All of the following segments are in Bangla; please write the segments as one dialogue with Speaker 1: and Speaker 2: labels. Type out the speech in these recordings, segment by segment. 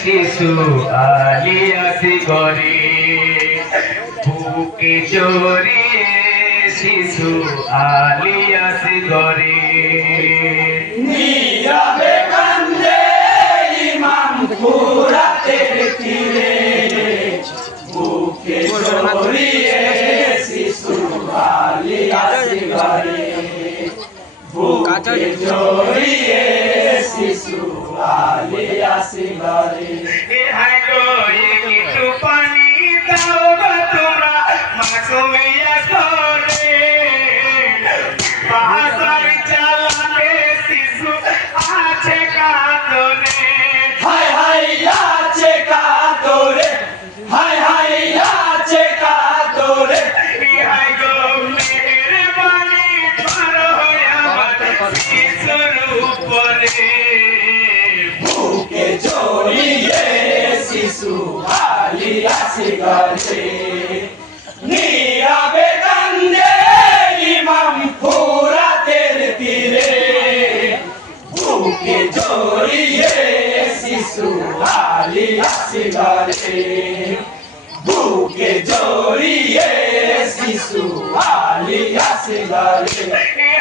Speaker 1: শিশু আলিয়াসি করে বুকে জড়িয়ে শিশু আলিয়াসি করে
Speaker 2: নীরবে কান্দে ইমাম ফুরাতের তীরে। বুকে জড়িয়ে শিশু আলী আসিবারে বুকে জড়িয়ে শিশু আলী আসিবারে
Speaker 1: এ হায়
Speaker 2: আলী আসি গলে নীরবে কান্দে ইমাম ফুরাতের তীরে। বুকে জড়িয়ে শিশু আলী গলে বুকে জড়িয়ে শিশু আলী গলে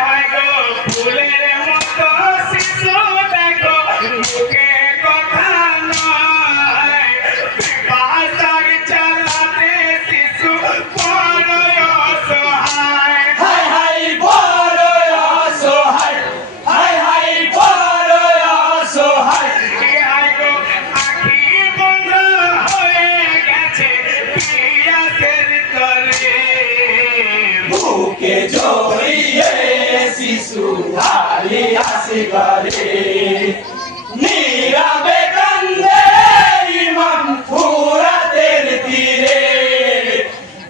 Speaker 1: হায়
Speaker 2: বুকে জড়িয়ে শিশু আলি আসি ঘরে নীরবে কান্দে ইমাম ফুরাতের তীরে।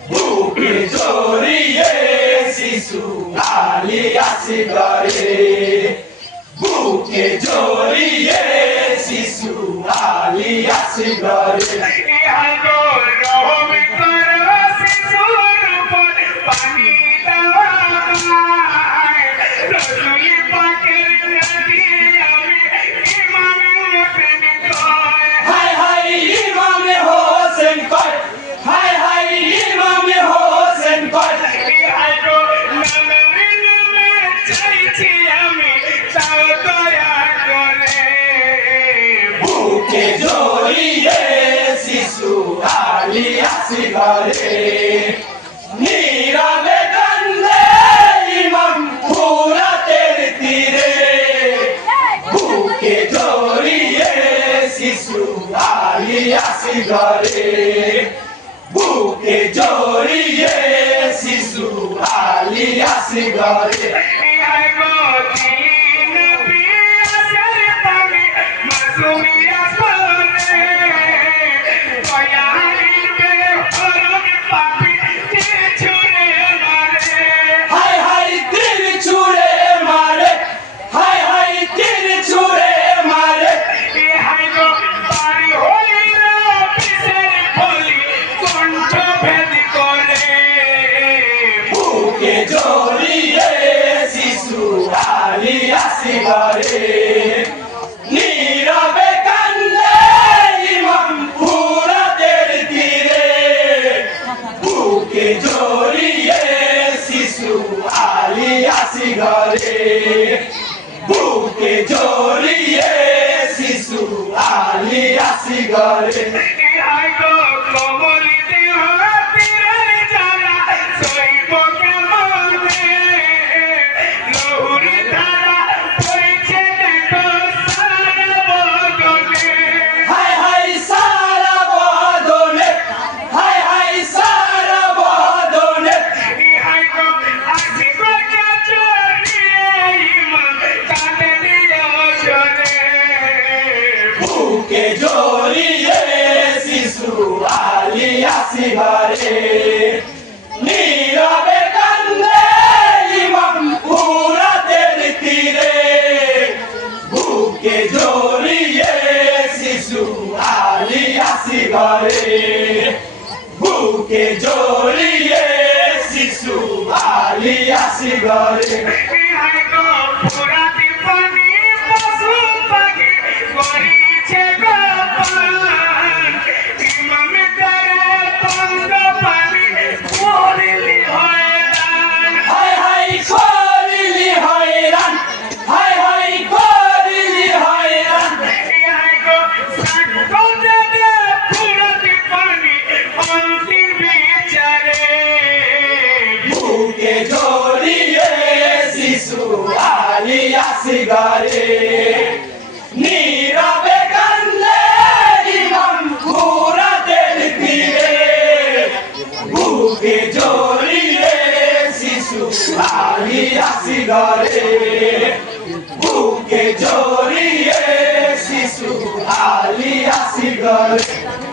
Speaker 2: বুকে জড়িয়ে শিশু আলি আসি ঘরে বুকে জড়িয়ে শিশু আলি আসি ঘরে ঘরে নীরবে কান্দে ইমাম ফুরাতের তীরে বুকে জড়িয়ে শিশু আলি আসি ঘরে বুকে জড়িয়ে শিশু আলি আসি বুকে জড়িয়ে শিশু আলি আসি ঘরে। নীরবে কান্দে ইমাম ফুরাতের তীরে। বুকে জড়িয়ে শিশু আলি আসি ঘরে। বুকে জড়িয়ে শিশু আলি আসি ঘরে নীরবে কান্দে ইমাম ফুরাতের তীরে বুকে জড়িয়ে শিশু আলি আসি ঘরে। বুকে জড়িয়ে শিশু আলি আসি ঘরে নীরবে কান্দে ইমাম ঘুরাতেন ফিরে। বুকে জড়িয়ে শিশু আলিয়াসি ঘরে বুকে জড়িয়ে শিশু আলিয়াসি ঘরে